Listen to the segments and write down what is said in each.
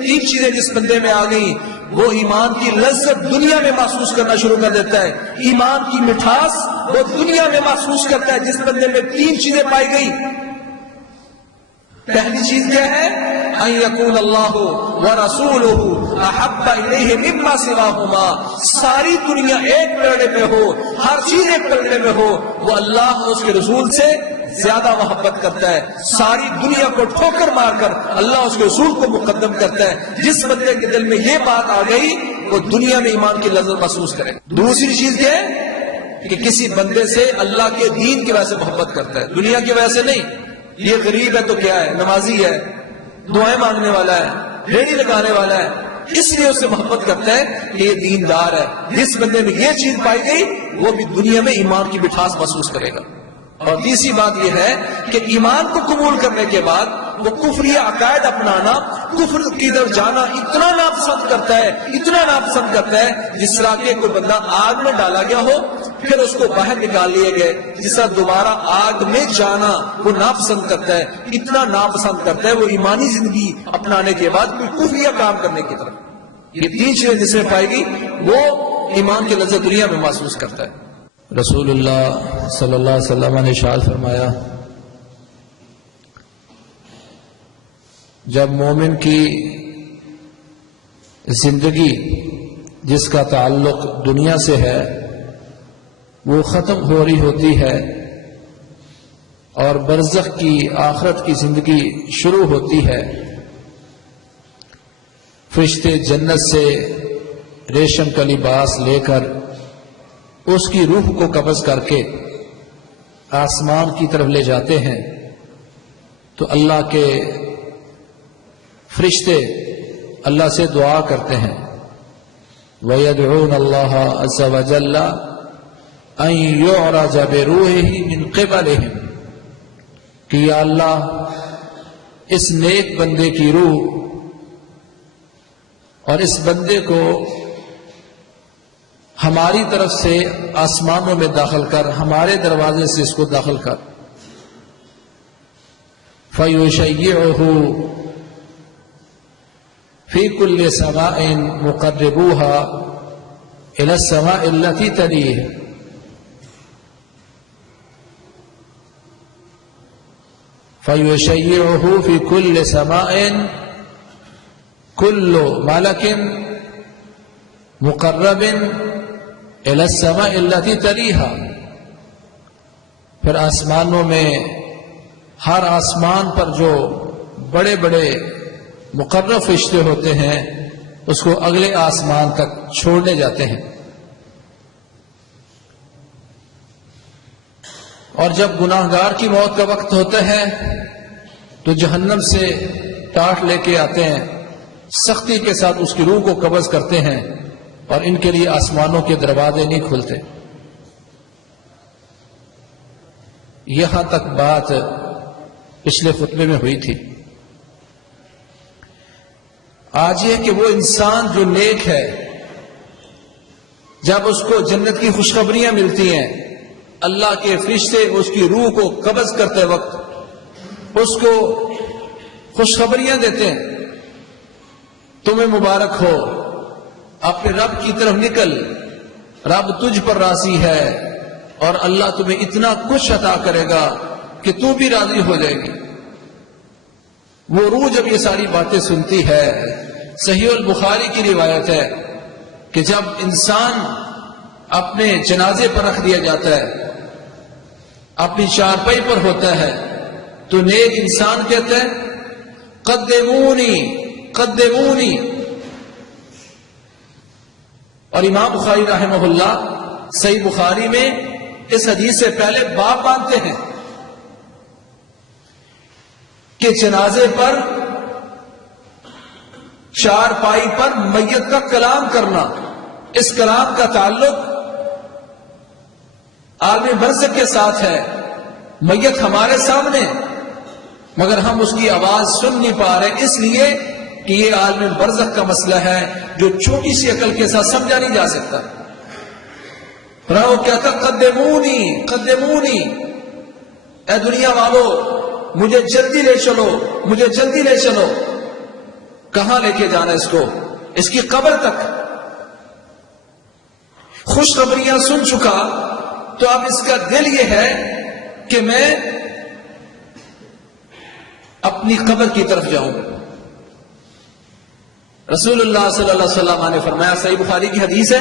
تین چیزیں جس بندے میں آ گئی، وہ ایمان کی لذت دنیا میں محسوس کرنا شروع کر دیتا ہے، ایمان کی مٹھاس وہ دنیا میں محسوس کرتا ہے جس بندے میں تین چیزیں پائی گئی۔ پہلی چیز کیا ہے؟ ان یکون اللہ ورسولہ احب الیہ مما سواہما، ساری دنیا ایک پلڑے میں ہو، ہر چیز ایک پلڑے میں ہو، وہ اللہ اور اس کے رسول سے زیادہ محبت کرتا ہے۔ ساری دنیا کو ٹھوکر مار کر اللہ اس کے رسول کو مقدم کرتا ہے۔ جس بندے کے دل میں یہ بات آ گئی وہ دنیا میں ایمان کی لذت محسوس کرے۔ دوسری چیز کیا ہے کہ کسی بندے سے اللہ کے دین کی وجہ سے محبت کرتا ہے، دنیا کی وجہ سے نہیں۔ یہ غریب ہے تو کیا ہے، نمازی ہے، دعائیں مانگنے والا ہے، ریڑھی لگانے والا ہے، اس لیے اس سے محبت کرتا ہے کہ یہ دیندار ہے۔ جس بندے میں یہ چیز پائی گئی وہ بھی دنیا میں ایمان کی مٹھاس محسوس کرے گا۔ اور تیسری بات یہ ہے کہ ایمان کو قبول کرنے کے بعد وہ کفری عقائد اپنانا، کفر کی طرف جانا اتنا ناپسند کرتا ہے، اتنا ناپسند کرتا ہے جس طرح کہ کوئی بندہ آگ میں ڈالا گیا ہو پھر اس کو باہر نکال لیے گئے، جس طرح دوبارہ آگ میں جانا وہ ناپسند کرتا ہے، اتنا ناپسند کرتا ہے وہ ایمانی زندگی اپنانے کے بعد کوئی کفری کام کرنے کی طرف۔ یہ تین چیزیں جس میں پائے گی وہ ایمان کی لذت دنیا میں محسوس کرتا ہے۔ رسول اللہ صلی اللہ علیہ وسلم نے ارشاد فرمایا، جب مومن کی زندگی جس کا تعلق دنیا سے ہے وہ ختم ہو رہی ہوتی ہے اور برزخ کی آخرت کی زندگی شروع ہوتی ہے، فرشتے جنت سے ریشم کا لباس لے کر اس کی روح کو قبض کر کے آسمان کی طرف لے جاتے ہیں تو اللہ کے فرشتے اللہ سے دعا کرتے ہیں، وَيَدْعُونَ اللَّهَ عَزَّ وَجَلَّ أَن يُعْرَجَ بِرُوحِهِ مِن قِبَلِهِمْ کہ یا اللہ اس نیک بندے کی روح اور اس بندے کو ہماری طرف سے آسمانوں میں داخل کر، ہمارے دروازے سے اس کو داخل کر، فَيُشَيِّعُهُ فِي كُلِّ سَمَاءٍ مُقَرِّبُوهَا إِلَى السَّمَاءِ الَّتِي تَلِيهِ فَيُشَيِّعُهُ فِي كُلِّ سَمَاءٍ كُلُّ مَلَكٍ مُقَرَّبٍ إِلَى السَّمَاءِ الَّتِي تَلِيهَا، پھر آسمانوں میں ہر آسمان پر جو بڑے بڑے مقرب فرشتے ہوتے ہیں اس کو اگلے آسمان تک چھوڑنے جاتے ہیں۔ اور جب گناہگار کی موت کا وقت ہوتا ہے تو جہنم سے ٹاٹ لے کے آتے ہیں، سختی کے ساتھ اس کی روح کو قبض کرتے ہیں اور ان کے لیے آسمانوں کے دروازے نہیں کھلتے۔ یہاں تک بات پچھلے خطبے میں ہوئی تھی۔ آج یہ کہ وہ انسان جو نیک ہے، جب اس کو جنت کی خوشخبریاں ملتی ہیں، اللہ کے فرشتے اس کی روح کو قبض کرتے وقت اس کو خوشخبریاں دیتے ہیں، تمہیں مبارک ہو، اپنے رب کی طرف نکل، رب تجھ پر راضی ہے اور اللہ تمہیں اتنا کچھ عطا کرے گا کہ تو بھی راضی ہو جائے گی۔ وہ روح جب یہ ساری باتیں سنتی ہے، صحیح البخاری کی روایت ہے کہ جب انسان اپنے جنازے پر رکھ دیا جاتا ہے، اپنی چارپائی پر ہوتا ہے، تو نیک انسان کہتا ہے قدمونی قدمونی، اور امام بخاری رحمہ اللہ صحیح بخاری میں اس حدیث سے پہلے باب باندھتے ہیں کہ جنازے پر چارپائی پر میت کا کلام کرنا، اس کلام کا تعلق عالم برزخ کے ساتھ ہے۔ میت ہمارے سامنے مگر ہم اس کی آواز سن نہیں پا رہے، اس لیے کہ یہ عالم برزخ کا مسئلہ ہے جو چھوٹی سی عقل کے ساتھ سمجھا نہیں جا سکتا۔ وہ کہتا قدمونی قدمونی، اے دنیا والو مجھے جلدی لے چلو، مجھے جلدی لے چلو۔ کہاں لے کے جانا اس کو؟ اس کی قبر تک. خوشخبریاں سن چکا تو اب اس کا دل یہ ہے کہ میں اپنی قبر کی طرف جاؤں. رسول اللہ صلی اللہ علیہ وسلم نے فرمایا، صحیح بخاری کی حدیث ہے،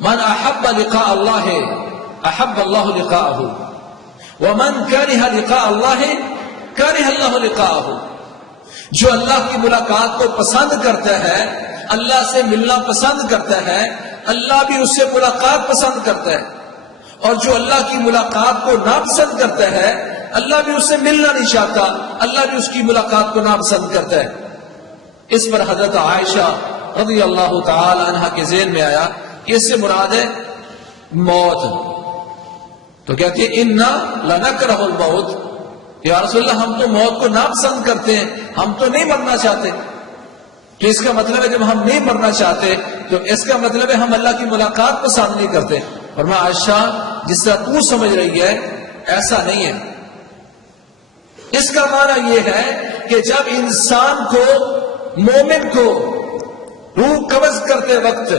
من احب لقاء اللہ احب اللہ لقاءہ ومن کرہ لقاء اللہ کرہ اللہ لقاءہ. جو اللہ کی ملاقات کو پسند کرتا ہے، اللہ سے ملنا پسند کرتا ہے، اللہ بھی اس سے ملاقات پسند کرتا ہے. اور جو اللہ کی ملاقات کو ناپسند کرتا ہے، اللہ بھی اس سے ملنا نہیں چاہتا، اللہ بھی اس کی ملاقات کو ناپسند کرتا ہے. اس پر حضرت عائشہ رضی اللہ تعالی عنہ کے ذہن میں آیا کہ اس سے مراد ہے موت. تو کہتی ہے انا لنکرہ الموت، یا رسول اللہ ہم تو موت کو ناپسند کرتے ہیں، ہم تو نہیں مرنا چاہتے. تو اس کا مطلب ہے جب ہم نہیں مرنا چاہتے تو اس کا مطلب ہے ہم اللہ کی ملاقات پسند نہیں کرتے. فرمایا عائشہ جس طرح تو سمجھ رہی ہے ایسا نہیں ہے. اس کا معنی یہ ہے کہ جب انسان کو، مومن کو روح قبض کرتے وقت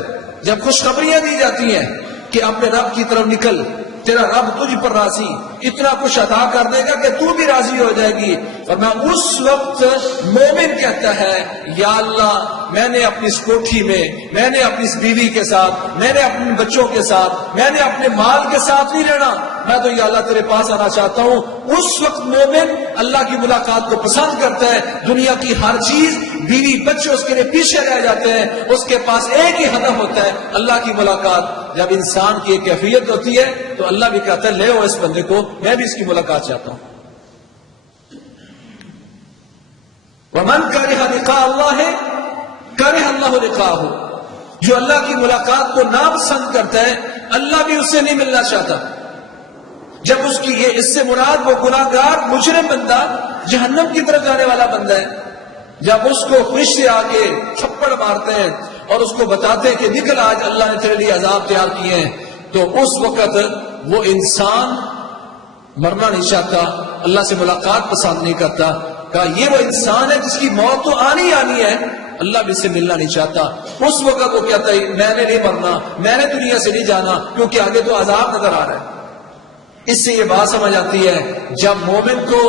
جب خوشخبریاں دی جاتی ہیں کہ اپنے رب کی طرف نکل، تیرا رب تجھ پر راضی، اتنا کچھ عطا کر دے گا کہ تو بھی راضی ہو جائے گی. اور میں اس وقت مومن کہتا ہے یا اللہ میں نے اپنی اس کوٹھی میں نے اپنی اس بیوی کے ساتھ، میں نے اپنے بچوں کے ساتھ، میں نے اپنے مال کے ساتھ نہیں رہنا، میں تو یا اللہ تیرے پاس آنا چاہتا ہوں. اس وقت مومن اللہ کی ملاقات کو پسند کرتا ہے. دنیا کی ہر چیز، بیوی بچے اس کے لیے پیچھے رہ جاتے ہیں، اس کے پاس ایک ہی ہدف ہوتا ہے اللہ کی ملاقات. جب انسان کی ایک کیفیت ہوتی ہے تو اللہ بھی کہتا ہے لے آؤ اس بندے کو، میں بھی اس کی ملاقات چاہتا ہوں. ومن کرہ لقاء اللہ کرہ اللہ لقاءہ. جو اللہ کی ملاقات کو ناپسند کرتا ہے اللہ بھی اس سے نہیں ملنا چاہتا. جب اس کی یہ اس سے مراد وہ گناہگار مجرم بندہ، جہنم کی طرف جانے والا بندہ ہے، جب اس کو فرشتے آ کے تھپڑ مارتے ہیں اور اس کو بتاتے ہیں کہ نکل آج اللہ نے تیرے لیے عذاب تیار کیے ہیں، تو اس وقت وہ انسان مرنا نہیں چاہتا، اللہ سے ملاقات پسند نہیں کرتا. کہا یہ وہ انسان ہے جس کی موت تو آنی ہے، اللہ بھی سے ملنا نہیں چاہتا. اس وقت وہ کہتا ہے میں نے نہیں مرنا، میں نے دنیا سے نہیں جانا کیونکہ آگے تو عذاب نظر آ رہا ہے. اس سے یہ بات سمجھ آتی ہے جب مومن کو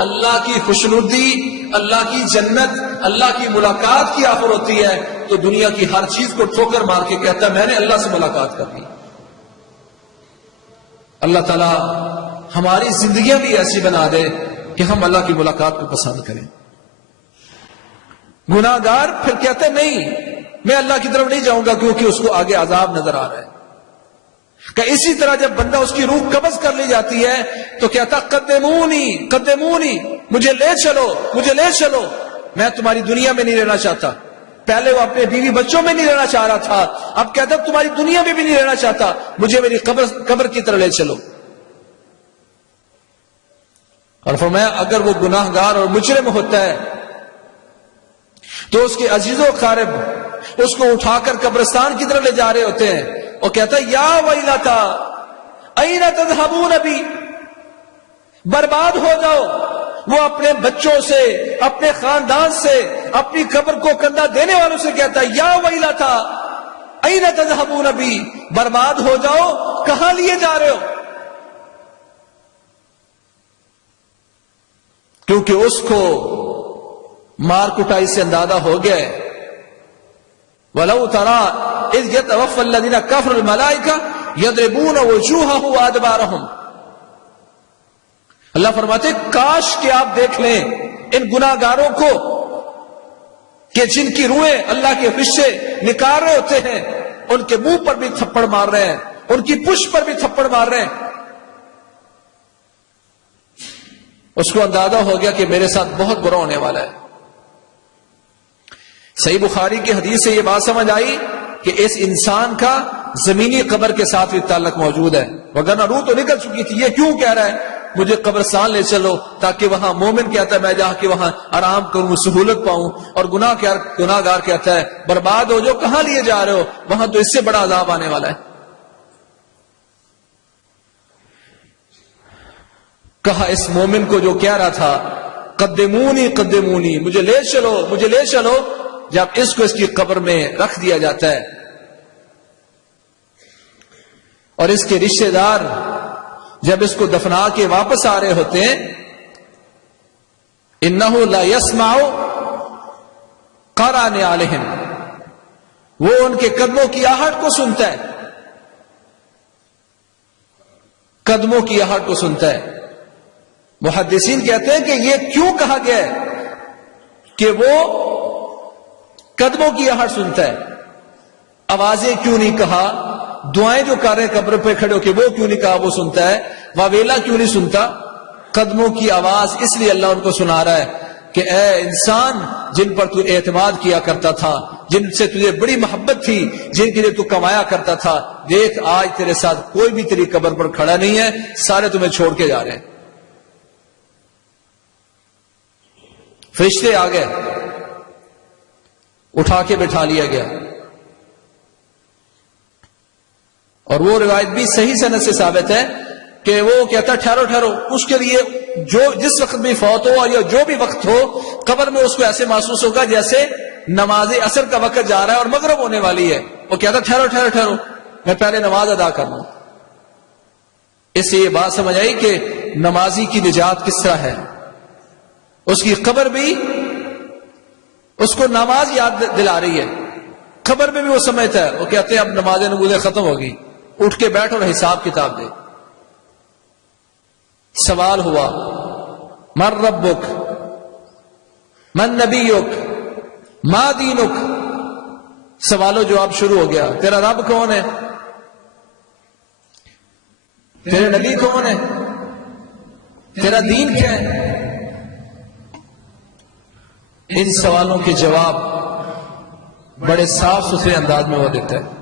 اللہ کی خوشنودی، اللہ کی جنت، اللہ کی ملاقات کی آفر ہوتی ہے تو دنیا کی ہر چیز کو ٹھوکر مار کے کہتا ہے میں نے اللہ سے ملاقات کر لی. اللہ تعالی ہماری زندگیاں بھی ایسی بنا دے کہ ہم اللہ کی ملاقات کو پسند کریں. گناہگار پھر کہتے نہیں میں اللہ کی طرف نہیں جاؤں گا کیونکہ اس کو آگے عذاب نظر آ رہا ہے. کہ اسی طرح جب بندہ اس کی روح قبض کر لی جاتی ہے تو کہتا قدمونی قدمونی، مجھے لے چلو، میں تمہاری دنیا میں نہیں رہنا چاہتا. پہلے وہ اپنے بیوی بچوں میں نہیں رہنا چاہ رہا تھا، اب کہتا تمہاری دنیا میں بھی نہیں رہنا چاہتا، مجھے میری قبر کی طرف لے چلو. اور فرمایا اگر وہ گناہگار اور مجرم ہوتا ہے تو اس کے عزیز و اقارب اس کو اٹھا کر قبرستان کی طرف لے جا رہے ہوتے ہیں اور کہتا ہے یا ویلتا این تذهبون بی، برباد ہو جاؤ. وہ اپنے بچوں سے، اپنے خاندان سے، اپنی قبر کو کندھا دینے والوں سے کہتا ہے یا ویلتا این تذهبون بی، برباد ہو جاؤ، کہاں لیے جا رہے ہو؟ کیونکہ اس کو مار کٹائی سے اندازہ ہو گیا ہے. وَلَوْ تَرَى اِذْ يَتَوَفَّى الَّذِينَ كَفَرُوا الْمَلَائِكَةَ يَضْرِبُونَ وُجُوهَهُمْ وَأَدْبَارَهُمْ. اللہ فرماتے کاش کہ آپ دیکھ لیں ان گناہگاروں کو کہ جن کی روحیں اللہ کے فرشتے نکال رہے ہوتے ہیں، ان کے منہ پر بھی تھپڑ مار رہے ہیں، ان کی پشت پر بھی تھپڑ مار رہے ہیں. اس کو اندازہ ہو گیا کہ میرے ساتھ بہت برا ہونے والا ہے. صحیح بخاری کی حدیث سے یہ بات سمجھ آئی کہ اس انسان کا زمینی قبر کے ساتھ بھی تعلق موجود ہے، وگرنہ روح تو نکل چکی تھی. یہ کیوں کہہ رہا ہے مجھے قبرستان لے چلو تاکہ وہاں مومن کہتا ہے میں جا کے وہاں آرام کروں، سہولت پاؤں، اور گناہگار کہتا ہے برباد ہو جو، کہاں لیے جا رہے ہو، وہاں تو اس سے بڑا عذاب آنے والا ہے. کہا اس مومن کو جو کہہ رہا تھا قدمونی قدمونی، مجھے لے چلو مجھے لے چلو، جب اس کو اس کی قبر میں رکھ دیا جاتا ہے اور اس کے رشتہ دار جب اس کو دفنا کے واپس آ رہے ہوتے ہیں، انہو لا یسمع قران علیہم، وہ ان کے قدموں کی آہٹ کو سنتا ہے، قدموں کی آہٹ کو سنتا ہے۔ محدثین کہتے ہیں کہ یہ کیوں کہا گیا ہے کہ وہ قدموں کی آہٹ سنتا ہے، آوازیں کیوں نہیں کہا، دعائیں جو کر رہے قبر پہ کھڑے ہو کے وہ کیوں نہیں کہا وہ سنتا ہے، واویلا کیوں نہیں سنتا؟ قدموں کی آواز اس لیے اللہ ان کو سنا رہا ہے کہ اے انسان، جن پر تو اعتماد کیا کرتا تھا، جن سے تجھے بڑی محبت تھی، جن کے لیے تو کمایا کرتا تھا، دیکھ آج تیرے ساتھ کوئی بھی تیری قبر پر کھڑا نہیں ہے، سارے تمہیں چھوڑ کے جا رہے ہیں۔ فرشتے آ گئے، اٹھا کے بٹھا لیا گیا، اور وہ روایت بھی صحیح سند سے ثابت ہے کہ وہ کہتا ٹھہرو ٹھہرو، اس کے لیے جو جس وقت بھی فوت ہو یا جو بھی وقت ہو، قبر میں اس کو ایسے محسوس ہوگا جیسے نماز عصر کا وقت جا رہا ہے اور مغرب ہونے والی ہے، وہ کہتا ٹھہرو ٹھہرو ٹھہرو، میں پہلے نماز ادا کر لوں۔ اس سے یہ بات سمجھ آئی کہ نمازی کی نجات کس طرح ہے، اس کی قبر بھی اس کو نماز یاد دلا رہی ہے، قبر میں بھی وہ سمجھتا ہے، وہ کہتے ہیں اب نماز نبوت ختم ہوگی، اٹھ کے بیٹھ اور حساب کتاب دے۔ سوال ہوا من ربک من نبیک ما دینک، سوال و جواب شروع ہو گیا، تیرا رب کون ہے، تیرے نبی کون ہے، تیرا دین کیا ہے؟ ان سوالوں کے جواب بڑے صاف ستھرے انداز میں وہ دیتا ہے۔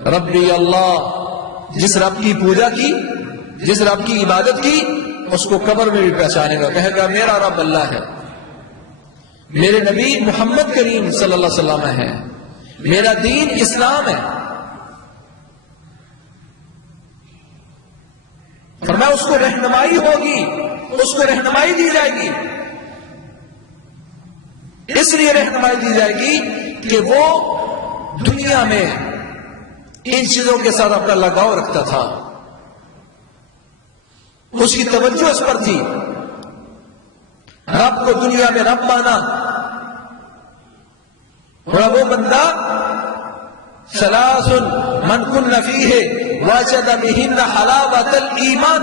ربی اللہ، جس رب کی پوجا کی، جس رب کی عبادت کی، اس کو قبر میں بھی پہچانے گا، کہے گا میرا رب اللہ ہے، میرے نبی محمد کریم صلی اللہ علیہ وسلم ہے، میرا دین اسلام ہے۔ فرمایا اس کو رہنمائی ہوگی، اس کو رہنمائی دی جائے گی، اس لیے رہنمائی دی جائے گی کہ وہ دنیا میں ان چیزوں کے ساتھ اپنا لگاؤ رکھتا تھا، اس کی توجہ اس پر تھی، رب کو دنیا میں رب مانا، اور وہ بندہ ثلاث من کن فیہ وجد بہن حلاوۃ الایمان،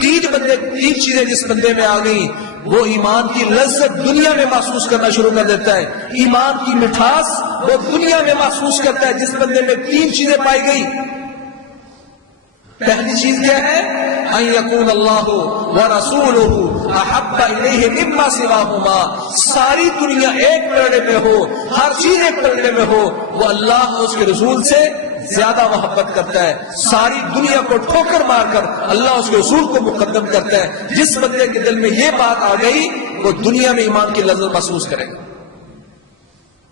تین چیزیں جس بندے میں آ گئی وہ ایمان کی لذت دنیا میں محسوس کرنا شروع کر دیتا ہے، ایمان کی مٹھاس وہ دنیا میں محسوس کرتا ہے جس بندے میں تین چیزیں پائی گئی۔ پہلی چیز کیا ہے؟ ان یکون اللہ ورسولہ احب الیہ مما سواہما، ساری دنیا ایک پلڑے میں ہو، ہر چیز ایک پلڑے میں ہو، وہ اللہ اور اس کے رسول سے زیادہ محبت کرتا ہے، ساری دنیا کو ٹھوکر مار کر اللہ اس کے رسول کو مقدم کرتا ہے۔ جس بندے کے دل میں یہ بات آ گئی وہ دنیا میں ایمان کی لذت محسوس کرے گا۔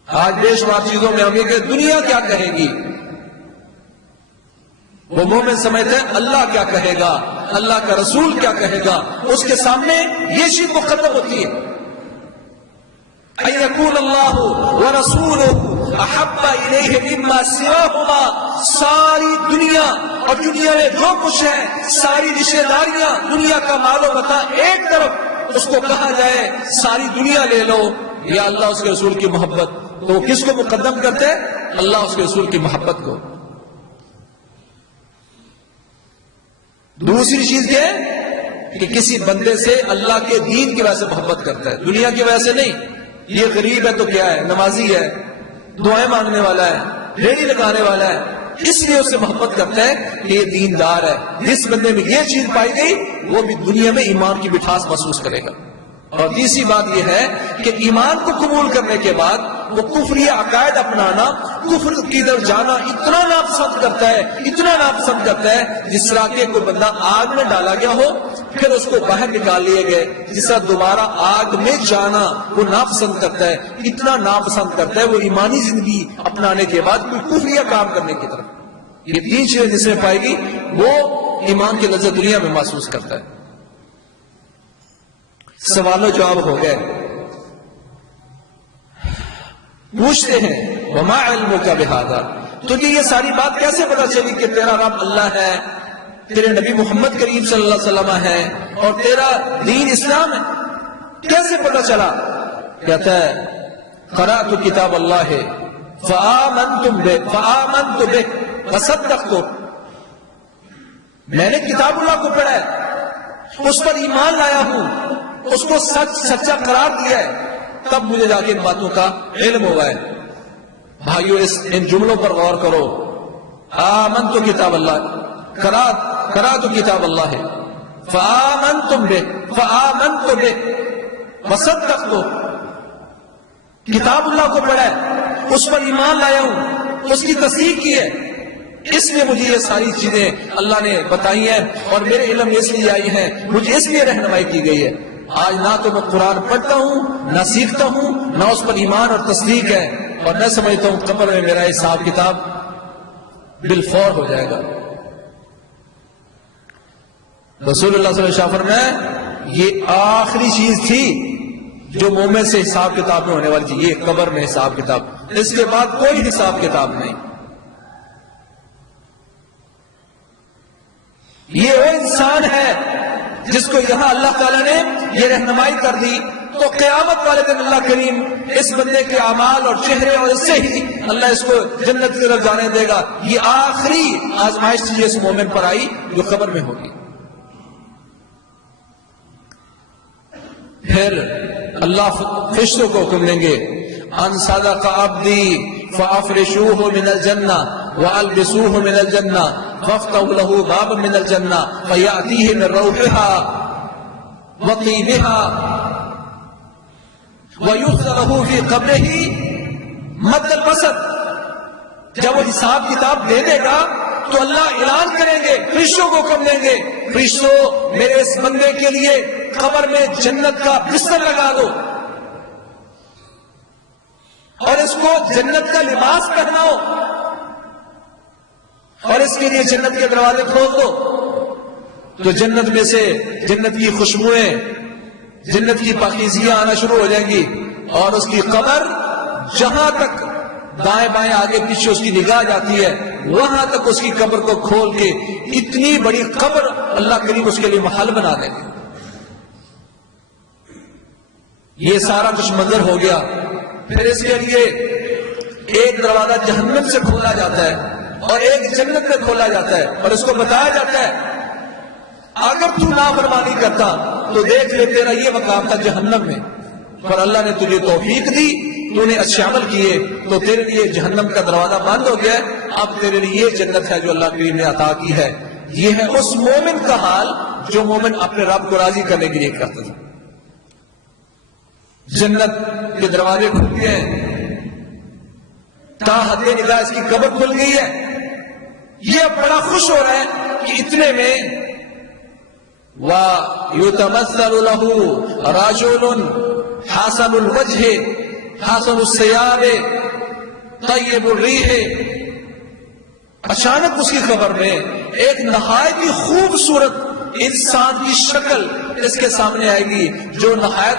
آج بے شمار چیزوں میں ہم یہ کہ دنیا کیا کہے گی، وہ مومن سمجھتے ہیں اللہ کیا کہے گا، اللہ کا رسول کیا کہے گا، اس کے سامنے یہ چیز مقدم ہوتی ہے۔ ان یکون اللہ ورسولہ احب الیہ مما سواہما، ساری دنیا اور دنیا میں جو کچھ ہے، ساری رشتہ داریاں، دنیا کا مال و متاع ایک طرف، اس کو کہا جائے ساری دنیا لے لو یا اللہ اس کے رسول کی محبت، تو کس کو مقدم کرتے ہیں؟ اللہ اس کے رسول کی محبت کو۔ دوسری چیز کیا ہے کہ کسی بندے سے اللہ کے دین کی وجہ سے محبت کرتا ہے، دنیا کی وجہ سے نہیں۔ یہ غریب ہے تو کیا ہے، نمازی ہے، دعائیں مانگنے والا ہے، ریڑھی لگانے والا ہے، اس لیے اس سے محبت کرتا ہے کہ یہ دیندار ہے۔ جس بندے میں یہ چیز پائی گئی وہ بھی دنیا میں ایمان کی مٹھاس محسوس کرے گا۔ اور تیسری بات یہ ہے کہ ایمان کو قبول کرنے کے بعد وہ کفری عقائد اپنانا، کفر کی طرف جانا اتنا ناپسند کرتا ہے، اتنا ناپسند کرتا ہے جس طرح کے کوئی بندہ آگ میں ڈالا گیا ہو پھر اس کو باہر نکال لیے گئے، جس طرح دوبارہ آگ میں جانا وہ ناپسند کرتا ہے، اتنا ناپسند کرتا ہے وہ ایمانی زندگی اپنانے کے بعد کوئی کفری کام کرنے کی طرف۔ یہ تین چیزیں جس میں پائے گی وہ ایمان کی لذت دنیا میں محسوس کرتا ہے۔ سوال و جواب ہو گئے. پوچھتے ہیں وما علمک بہذا، تجھے یہ ساری بات کیسے پتا چلی کہ تیرا رب اللہ ہے، تیرے نبی محمد کریم صلی اللہ علیہ وسلم ہے اور تیرا دین اسلام ہے، کیسے پتا چلا؟ کہتا ہے قرأت کتاب اللہ فآمنت بہ وصدقت، میں نے کتاب اللہ کو پڑھا ہے، اس پر ایمان لایا ہوں، اس کو سچا قرار دیا ہے، تب مجھے جا کے ان باتوں کا علم ہوا ہے. بھائیو ان جملوں پر غور کرو. آمنت کتاب اللہ، قرأت کتاب اللہ ہے، فآمنت بہ وصدقت، کتاب اللہ کو پڑھا ہے، اس پر ایمان لایا ہوں، اس کی تصدیق کی ہے، اس لیے مجھے یہ ساری چیزیں اللہ نے بتائی ہیں اور میرے علم اس لیے آئی ہیں، مجھے اس لیے رہنمائی کی گئی ہے. آج نہ تو میں قرآن پڑھتا ہوں، نہ سیکھتا ہوں، نہ اس پر ایمان اور تصدیق ہے، اور میں سمجھتا ہوں قبر میں میرا حساب کتاب بالفور ہو جائے گا. رسول اللہ صلی اللہ علیہ وسلم فرمایا یہ آخری چیز تھی جو مومن سے حساب کتاب میں ہونے والی تھی، یہ قبر میں حساب کتاب، اس کے بعد کوئی حساب کتاب نہیں. یہ وہ انسان ہے جس کو یہاں اللہ تعالیٰ نے یہ رہنمائی کر دی، تو قیامت والے دن اللہ کریم اس بندے کے اعمال اور چہرے اور اس سے ہی اللہ اس کو جنت کی طرف جانے دے گا. یہ آخری آزمائش تھی اس مومن پر آئی جو قبر میں ہوگی. پھر اللہ فرشتوں کو حکم دیں گے ان صدق عبدی فافرشوہ من الجنہ والبسوہ من الجنہ وافتحوا له بابا من الجنہ فیاتیہ من روحها وطیبها ویغفر له فی قبرہ مد البصر. جب وہ حساب کتاب دے دے گا تو اللہ اعلان کریں گے، فرشتوں کو حکم دیں گے فرشتوں میرے اس بندے کے لیے قبر میں جنت کا بستر لگا دو اور اس کو جنت کا لباس پہناؤ اور اس کے لیے جنت کے دروازے کھول دو. تو جنت میں سے جنت کی خوشبوئیں، جنت کی پاکیزیاں آنا شروع ہو جائیں گی، اور اس کی قبر جہاں تک دائیں بائیں آگے پیچھے اس کی نگاہ جاتی ہے وہاں تک اس کی قبر کو کھول کے اتنی بڑی قبر اللہ کریم اس کے لیے محل بنا دیں گے. یہ سارا کچھ منظر ہو گیا. پھر اس کے لیے ایک دروازہ جہنم سے کھولا جاتا ہے اور ایک جنت میں کھولا جاتا ہے، اور اس کو بتایا جاتا ہے اگر تو نافرمانی کرتا تو دیکھ لے تیرا یہ مقام تھا جہنم میں، پر اللہ نے تجھے توفیق دی، تو نے اچھے عمل کیے تو تیرے لیے جہنم کا دروازہ بند ہو گیا، اب تیرے لیے یہ جنت ہے جو اللہ کریم نے عطا کی ہے. یہ ہے اس مومن کا حال جو مومن اپنے رب کو راضی کرنے کے لیے کرتا تھا. جنت کے دروازے کھل گئے ہیں، تا حد نگاہ اس کی قبر کھل گئی ہے. یہ بڑا خوش ہو رہا ہے کہ اتنے میں وَيُتَمَثَّلُ لَهُ رَجُلٌ حَسَنُ الْوَجْهِ حَسَنُ الثِّيَابِ طَيِّبُ الرِّيحِ. اچانک اس کی قبر میں ایک نہایت ہی خوبصورت انسان کی شکل اس کے سامنے آئے گی جو نہایت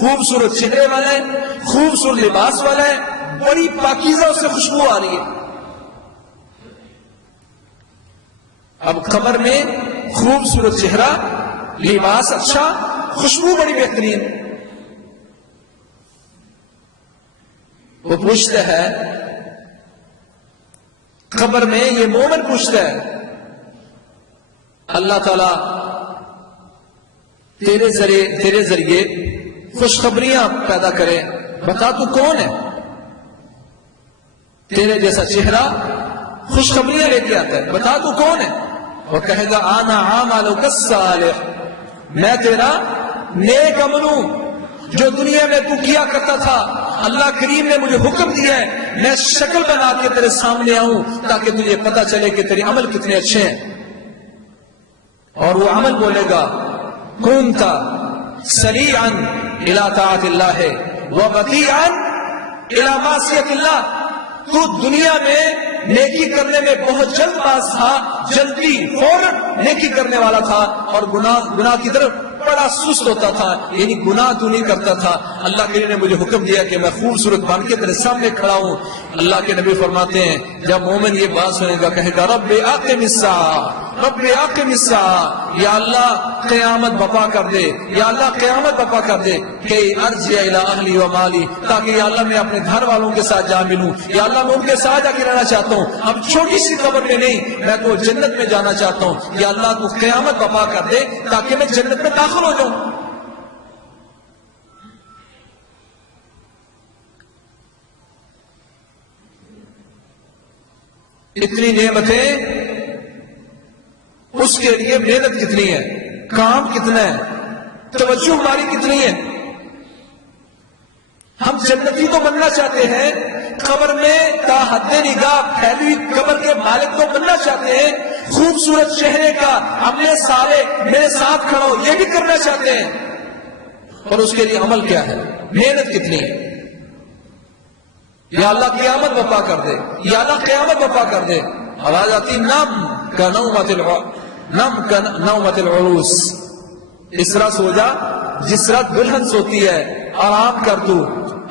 خوبصورت چہرے والا ہے، خوبصورت لباس والا ہے، بڑی پاکیزہ اس سے خوشبو آ رہی ہے. اب قبر میں خوبصورت چہرہ، لباس اچھا، خوشبو بڑی بہترین. وہ پوچھتا ہے قبر میں، یہ مومن پوچھتا ہے اللہ تعالی تیرے ذریعے خوشخبریاں پیدا کرے، بتا تو کون ہے؟ تیرے جیسا چہرہ خوشخبریاں لے کے آتا ہے، بتا تو کون ہے؟ وہ کہے گا آنا عاملک الصالح، میں تیرا نیک عمل ہوں جو دنیا میں تو کیا کرتا تھا. اللہ کریم نے مجھے حکم دیا ہے میں شکل بنا کے تیرے سامنے آؤں تاکہ تجھے پتا چلے کہ تیرے عمل کتنے اچھے ہیں. اور وہ عمل بولے گا كنت سریعا الى طاعت اللہ وبطیعا الى معصیت اللہ. تو دنیا میں نیکی کرنے میں بہت جلد باز تھا، جلدی فوراً نیکی کرنے والا تھا، اور گناہ کی طرف بڑا سست ہوتا تھا، یعنی گناہ تو نہیں کرتا تھا. اللہ کے نے مجھے حکم دیا کہ میں خوبصورت بن کے تیرے سامنے کھڑا ہوں. اللہ کے نبی فرماتے ہیں جب مومن یہ بات سنے گا کہے گا رب اقم الساعہ، رب اقم الساعہ، یا اللہ قیامت بپا کر دے، یا اللہ قیامت بپا کر دے کہ ارجع الی اہلی و مالی، تاکہ یا اللہ میں اپنے گھر والوں کے ساتھ جا ملوں، یا اللہ میں ان کے ساتھ جا کے رہنا چاہتا ہوں، اب چھوٹی سی قبر میں نہیں، میں تو جنت میں جانا چاہتا ہوں. یا اللہ تو قیامت بپا کر دے تاکہ میں جنت میں داخل ہو جاؤں. اتنی نعمتیں، اس کے لیے محنت کتنی ہے، کام کتنا ہے، توجہ ہماری کتنی ہے. ہم جنتی تو بننا چاہتے ہیں، قبر میں تا حد نگاہ پھیلی ہوئی قبر کے مالک تو بننا چاہتے ہیں، خوبصورت چہرے کا اپنے سارے میرے ساتھ کھڑا ہو یہ بھی کرنا چاہتے ہیں. اور اس کے لیے عمل کیا ہے، محنت کتنی ہے. یا اللہ قیامت بپا کر دے، یا اللہ قیامت بپا کر دے. آواز آتی نم کا نومت العروس، اس طرح سو جا جس طرح دلہن سوتی ہے، آرام کر تو،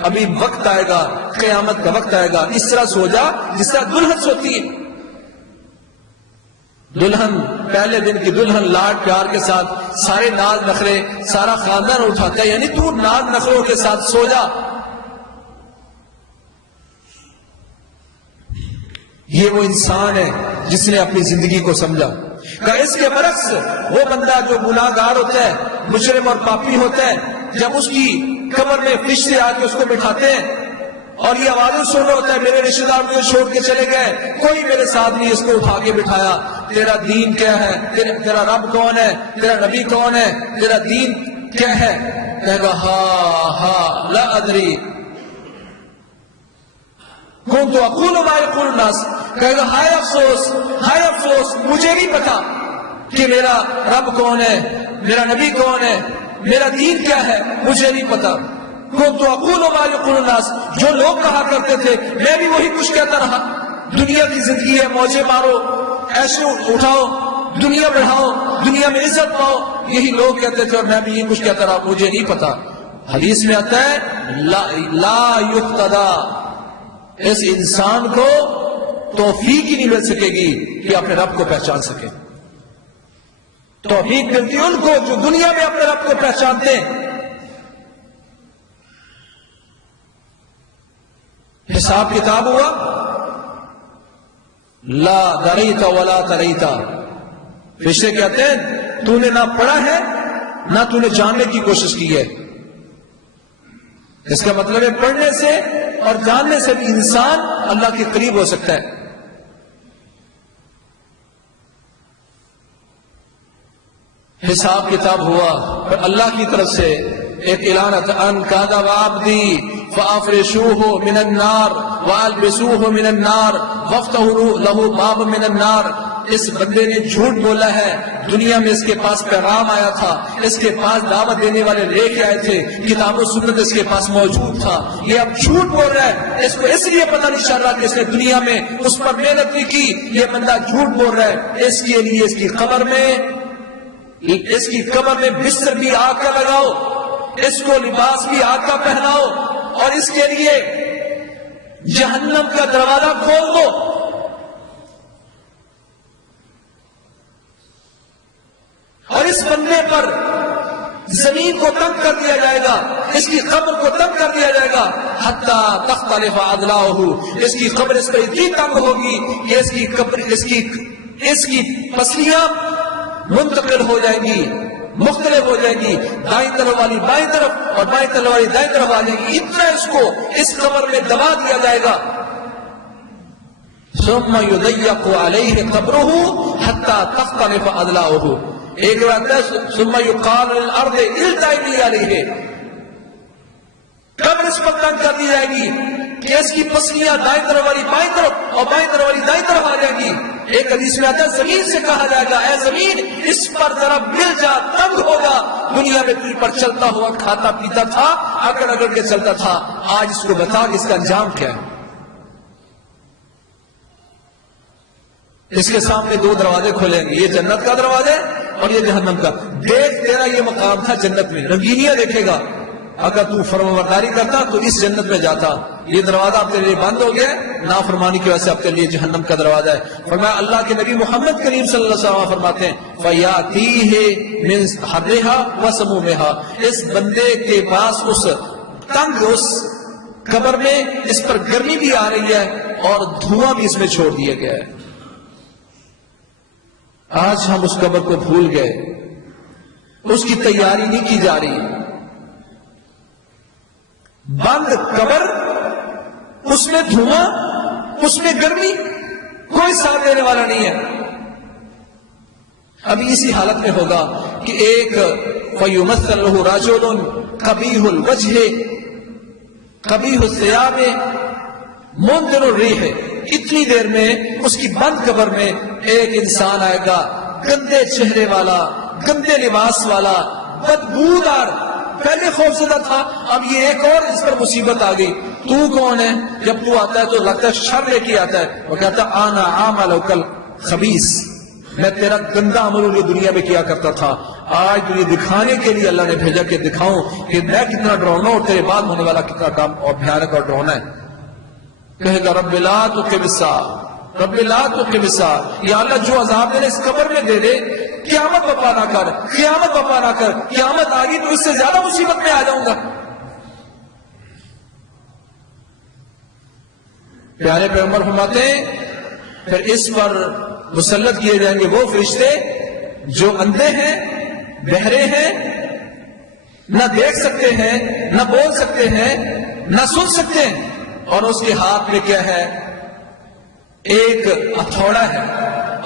ابھی وقت آئے گا، قیامت کا وقت آئے گا. اس طرح سو جا جس طرح دلہن سوتی ہے. دلہن پہلے دن کی دلہن لاڈ پیار کے ساتھ سارے ناز نخرے سارا خاندان اٹھاتا ہے، یعنی تو ناز نخروں کے ساتھ سو جا. یہ وہ انسان ہے جس نے اپنی زندگی کو سمجھا. کہ اس کے برعکس وہ بندہ جو گناہ گار ہوتا ہے، مجرم اور پاپی ہوتا ہے، جب اس کی قبر میں فرشتے آ کے اس کو بٹھاتے ہیں اور یہ آوازیں سن رہا ہوتا ہے میرے رشتے دار مجھے چھوڑ کے چلے گئے، کوئی میرے ساتھ نہیں، اس کو اٹھا کے بٹھایا. تیرا دین کیا ہے، تیرا رب کون ہے، تیرا نبی کون ہے، تیرا دین کیا ہے؟ کہے گا ہا لا ادری کنت اقول ما یقول الناس. کہے گا ہائے افسوس مجھے نہیں پتا کہ میرا رب کون ہے، میرا نبی کون ہے، میرا دین کیا ہے، مجھے نہیں پتا. کنت اقول ما یقول الناس، جو لوگ کہا کرتے تھے میں بھی وہی کچھ کہتا رہا. دنیا کی زندگی ہے، موجیں مارو، ایسے اٹھاؤ، دنیا بڑھاؤ، دنیا میں عزت پاؤ، یہی لوگ کہتے تھے اور میں بھی یہ کچھ کہتا رہا، مجھے نہیں پتا. حدیث میں آتا ہے لا یقتدا، اس انسان کو توفیق ہی نہیں مل سکے گی کہ اپنے رب کو پہچان سکے. توفیق ملتی ان کو جو دنیا میں اپنے رب کو پہچانتے ہیں. حساب کتاب ہوا، لا دریتا ولا تریتا. فرشتے کہتے ہیں تو نے نہ پڑھا ہے نہ تو نے جاننے کی کوشش کی ہے. اس کا مطلب ہے پڑھنے سے اور جاننے سے بھی انسان اللہ کے قریب ہو سکتا ہے. حساب کتاب ہوا اور اللہ کی طرف سے ایک اعلان ان کذب عبدی فافرشوہ من النار والبسوہ من النار وافتحوا له باب من النار. اس بندے نے جھوٹ بولا ہے، دنیا میں اس کے پاس پیغام آیا تھا، اس کے پاس دعوت دینے والے لے کے آئے تھے، کتاب و سنت اس کے پاس موجود تھا، یہ اب جھوٹ بول رہا ہے. اس کو اس لیے پتہ نہیں چل رہا کہ اس نے دنیا میں اس پر محنت نہیں کی. یہ بندہ جھوٹ بول رہا ہے. اس کے لیے اس کی قبر میں بستر بھی آگ کا لگاؤ، اس کو لباس بھی آگ کا پہناؤ اور اس کے لیے جہنم کا دروازہ کھول دو. اور اس بندے پر زمین کو تنگ کر دیا جائے گا، اس کی قبر کو تنگ کر دیا جائے گا، حتی تختلف اضلاعہ. اس کی قبر اس پر اتنی تنگ ہوگی کہ اس کی پسلیاں منتقل ہو جائیں گی، مختلف ہو جائیں گی، دائیں طرف والی بائیں طرف اور بائیں طرف والی دائیں طرف آ جائیں گی. اتنا اس کو اس قبر میں دبا دیا جائے گا. ثم يضيق عليه قبره حتى تختلف اضلاعه. ایک بات ہے ثم يقال للارض التئمي عليه. قبر اس پر تنگ کر دی جائے گی کہ اس کی پسلیاں دائیں طرف والی بائیں طرف اور بائیں طرف والی دائیں طرف آ جائیں گی. ایک حدیث میں آتا ہے زمین سے کہا جائے گا اے زمین اس پر ذرا مل جا، تنگ ہوگا. دنیا میں تجھ پر چلتا ہوا کھاتا پیتا تھا، اکڑ کے چلتا تھا، آج اس کو بتا کہ اس کا انجام کیا ہے. اس کے سامنے دو دروازے کھولیں گے، یہ جنت کا دروازہ ہے اور یہ جہنم کا. دیکھ تیرا یہ مقام تھا جنت میں, رنگینیاں دیکھے گا, اگر تو فرمانبرداری کرتا تو اس جنت میں جاتا. یہ دروازہ اب تیرے لیے بند ہو گیا, نافرمانی کی وجہ سے اب تیرے لیے جہنم کا دروازہ ہے. فرمایا اللہ کے نبی محمد کریم صلی اللہ علیہ وسلم فرماتے ہیں فَيَاتِيهِ مِنْ حَرِّهَا وَسَمُومِهَا, اس بندے کے پاس اس تنگ اس قبر میں اس پر گرمی بھی آ رہی ہے اور دھواں بھی اس میں چھوڑ دیا گیا ہے. آج ہم اس قبر کو بھول گئے, اس کی تیاری نہیں کی جا رہی. بند قبر, اس میں دھواں, اس میں گرمی, کوئی ساتھ دینے والا نہیں ہے. ابھی اسی حالت میں ہوگا کہ ایک فَيُمَثَّلُ لَهُ رَجُلٌ قَبِيحُ الْوَجْهِ قبیح الثياب منتن الريح, اتنی دیر میں اس کی بند قبر میں ایک انسان آئے گا گندے چہرے والا, گندے لباس والا, بدبودار. پہلے خوفزدہ تھا, اب یہ ایک اور اس پر مصیبت آ گئی. تو کون ہے؟ جب تو آتا ہے تو لگتا ہے شر لے کے آتا ہے. وہ کہتا ہے آنا عملک الخبیث, میں تیرا گندا عمل یہ دنیا میں کیا کرتا تھا, آج تجھے دکھانے کے لیے اللہ نے بھیجا کہ دکھاؤں کہ میں کتنا ڈراؤنا اور تیرے بعد ہونے والا کتنا کام اور بھیانک اور ڈراؤنا ہے. کہے گا رب لا تقم الساعة, رب لا تقم الساعة, یا اللہ جو عذاب دینے اس قبر میں دے دے, قیامت بپا نہ کر, قیامت بپا نہ کر. قیامت آ گئی تو اس سے زیادہ مصیبت میں آ جاؤں گا. پیارے پیغمبر فرماتے ہیں پھر اس پر مسلط کیے جائیں گے وہ فرشتے جو اندھے ہیں, بہرے ہیں, نہ دیکھ سکتے ہیں, نہ بول سکتے ہیں, نہ سن سکتے ہیں, اور اس کے ہاتھ میں کیا ہے؟ ایک ہتھوڑا ہے,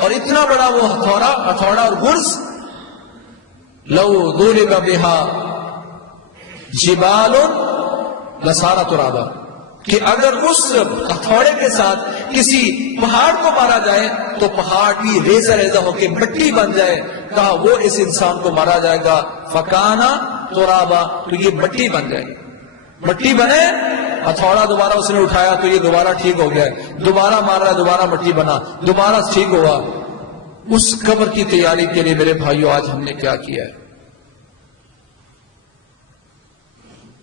اور اتنا بڑا وہ ہتھوڑا اور گرز, لو ضرب بها جبال لصار ترابا, کہ اگر اس ہتھوڑے کے ساتھ کسی پہاڑ کو مارا جائے تو پہاڑ بھی ریزہ ریزہ ہو کے مٹی بن جائے. کہا وہ اس انسان کو مارا جائے گا فکانا ترابا, تو یہ مٹی بن جائے گی. مٹی بنے, ہتھوڑا دوبارہ اس نے اٹھایا تو یہ دوبارہ ٹھیک ہو گیا, دوبارہ مارا دوبارہ مٹی بنا, دوبارہ ٹھیک ہوا. اس قبر کی تیاری کے لیے میرے بھائیوں آج ہم نے کیا کیا ہے؟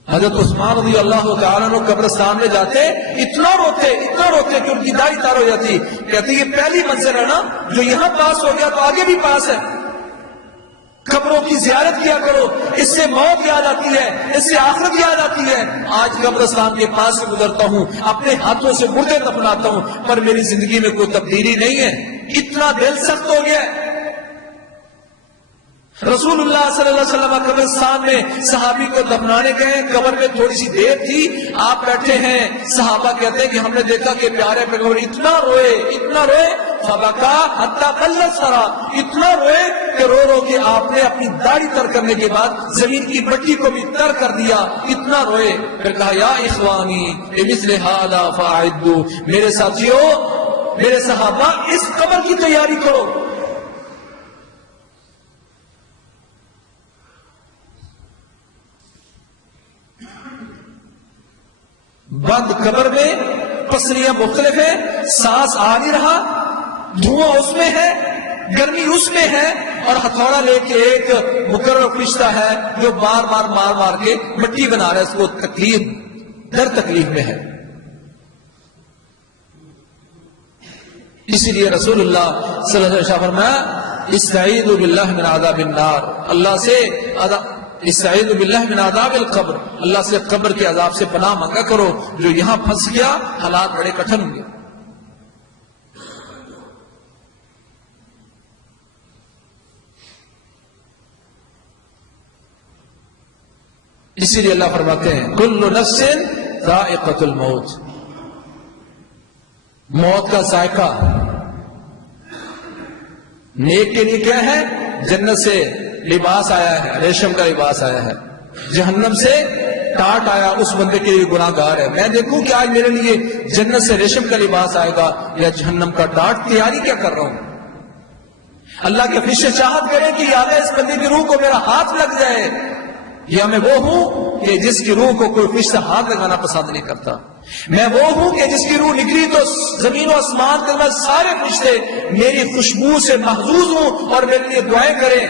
حضرت عثمان رضی اللہ تعالیٰ عنہ قبرستان میں جاتے, اتنا روتے کہ ان کی داڑھی تار ہو جاتی. کہتے یہ پہلی منزل ہے نا, جو یہاں پاس ہو گیا تو آگے بھی پاس ہے. قبروں کی زیارت کیا کرو, اس سے موت یاد آتی ہے, اس سے آخرت یاد آتی ہے. آج قبرستان کے پاس سے گزرتا ہوں, اپنے ہاتھوں سے مردے دفناتا ہوں, پر میری زندگی میں کوئی تبدیلی نہیں ہے. اتنا دل سخت ہو گیا. رسول اللہ صلی اللہ علیہ وسلم قبرستان میں صحابی کو دفنانے گئے, قبر میں تھوڑی سی دیر تھی, آپ بیٹھے ہیں. صحابہ کہتے ہیں کہ ہم نے دیکھا کہ پیارے پیغمبر اتنا روئے فبکا حتی قلت سرا, اتنا روئے کہ رو کے آپ نے اپنی داڑھی تر کرنے کے بعد زمین کی مٹی کو بھی تر کر دیا. اتنا روئے, پھر کہا یا اخوانی بمثل ھذا فاعدوا, میرے ساتھیوں, میرے صحابہ, اس قبر کی تیاری کرو. بند قبر میں پسلیاں مختلف ہیں, سانس آ نہیں رہا, دھواں اس میں ہے, گرمی اس میں ہے, اور ہتھوڑا لے کے ایک مقرر فرشتہ ہے جو بار مار کے مٹی بنا رہا ہے. اس کو تکلیف میں ہے. اسی لیے رسول اللہ صلی اللہ علیہ وسلم فرمایا استعیذوا باللہ من عذاب النار, اللہ سے استعیذوا باللہ من عذاب القبر, اللہ سے قبر کے عذاب سے پناہ مانگا کرو. جو یہاں پھنس گیا حالات بڑے کٹھن ہوں گے. اسی لیے اللہ فرماتے ہیں کل نفس ذائقۃ الموت, موت کا ذائقہ. نیک کے لیے کیا ہے؟ جنت سے لباس آیا ہے, ریشم کا لباس آیا ہے. جہنم سے ٹاٹ آیا, اس بندے کے لیے گناہ گار ہے. میں دیکھوں کہ آج میرے لیے جنت سے ریشم کا لباس آئے گا یا جہنم کا ٹاٹ. تیاری کیا کر رہا ہوں؟ اللہ کے فرشتے چاہت کریں کہ یاد ہے اس بندے کی روح کو میرا ہاتھ لگ جائے, یا میں وہ ہوں کہ جس کی روح کو کوئی فرشتہ ہاتھ لگانا پسند نہیں کرتا، میں وہ ہوں کہ جس کی روح نکلی تو زمین و آسمان کے سارے فرشتے میری خوشبو سے محظوظ ہوں اور میرے لیے دعائیں کریں،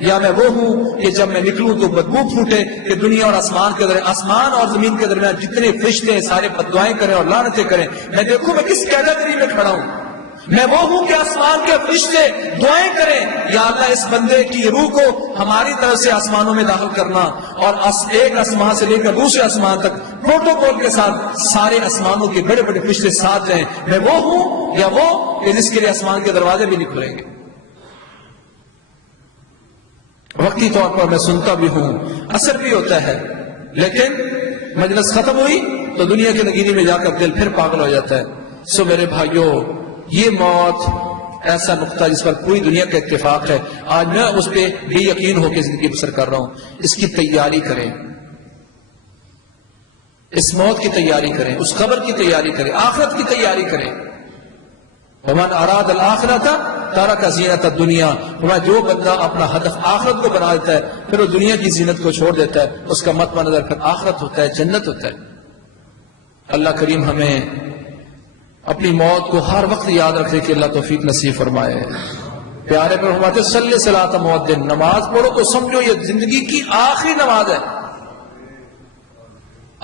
یا میں وہ ہوں کہ جب میں نکلوں تو بدبو پھوٹے کہ دنیا اور آسمان کے درمیان، آسمان اور زمین کے درمیان جتنے فرشتے ہیں سارے بددعائیں کریں اور لعنتیں کریں، میں دیکھوں میں کس کیٹیگری میں کھڑا ہوں۔ میں وہ ہوں کہ آسمان کے فرشتے دعائیں کریں، یا اللہ اس بندے کی روح کو ہماری طرف سے آسمانوں میں داخل کرنا، اور ایک آسمان سے لے کر دوسرے آسمان تک پروٹوکول کے ساتھ سارے آسمانوں کے بڑے بڑے فرشتے ساتھ جائیں۔ میں وہ ہوں یا وہ کہ جس کے لیے آسمان کے دروازے بھی نہیں کھلیں گے۔ وقتی طور پر میں سنتا بھی ہوں، اثر بھی ہوتا ہے، لیکن مجلس ختم ہوئی تو دنیا کے نگیری میں جا کر دل پھر پاگل ہو جاتا ہے۔ سو میرے بھائیوں، یہ موت ایسا نقطہ جس پر پوری دنیا کا اتفاق ہے، آج میں اس پہ بے یقین ہو کے زندگی بسر کر رہا ہوں۔ اس کی تیاری کریں، اس موت کی تیاری کریں، اس قبر کی تیاری کریں، آخرت کی تیاری کریں۔ ومن اراد الآخرۃ ترک زینت الدنیا، جو بندہ اپنا ہدف آخرت کو بنا دیتا ہے پھر وہ دنیا کی زینت کو چھوڑ دیتا ہے، اس کا مطمع نظر پھر آخرت ہوتا ہے، جنت ہوتا ہے۔ اللہ کریم ہمیں اپنی موت کو ہر وقت یاد رکھنے کی اللہ توفیق نصیب فرمائے۔ پیارے پر فرماتے صلی صلاۃ مؤذن، نماز پڑھو تو سمجھو یہ زندگی کی آخری نماز ہے۔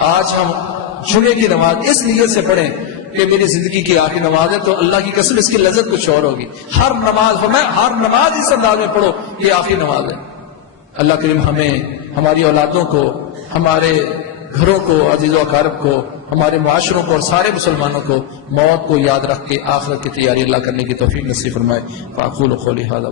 آج ہم جمعے کی نماز اس نیت سے پڑھیں کہ میری زندگی کی آخری نماز ہے، تو اللہ کی قسم اس کی لذت کچھ اور ہوگی۔ ہر نماز اس انداز میں پڑھو یہ آخری نماز ہے۔ اللہ کریم ہمیں، ہماری اولادوں کو، ہمارے گھروں کو، عزیز و اقارب کو، ہمارے معاشروں کو اور سارے مسلمانوں کو موت کو یاد رکھ کے آخرت کی تیاری اللہ کرنے کی توفیق نصیب فرمائے۔ فاقول قولی ھذا۔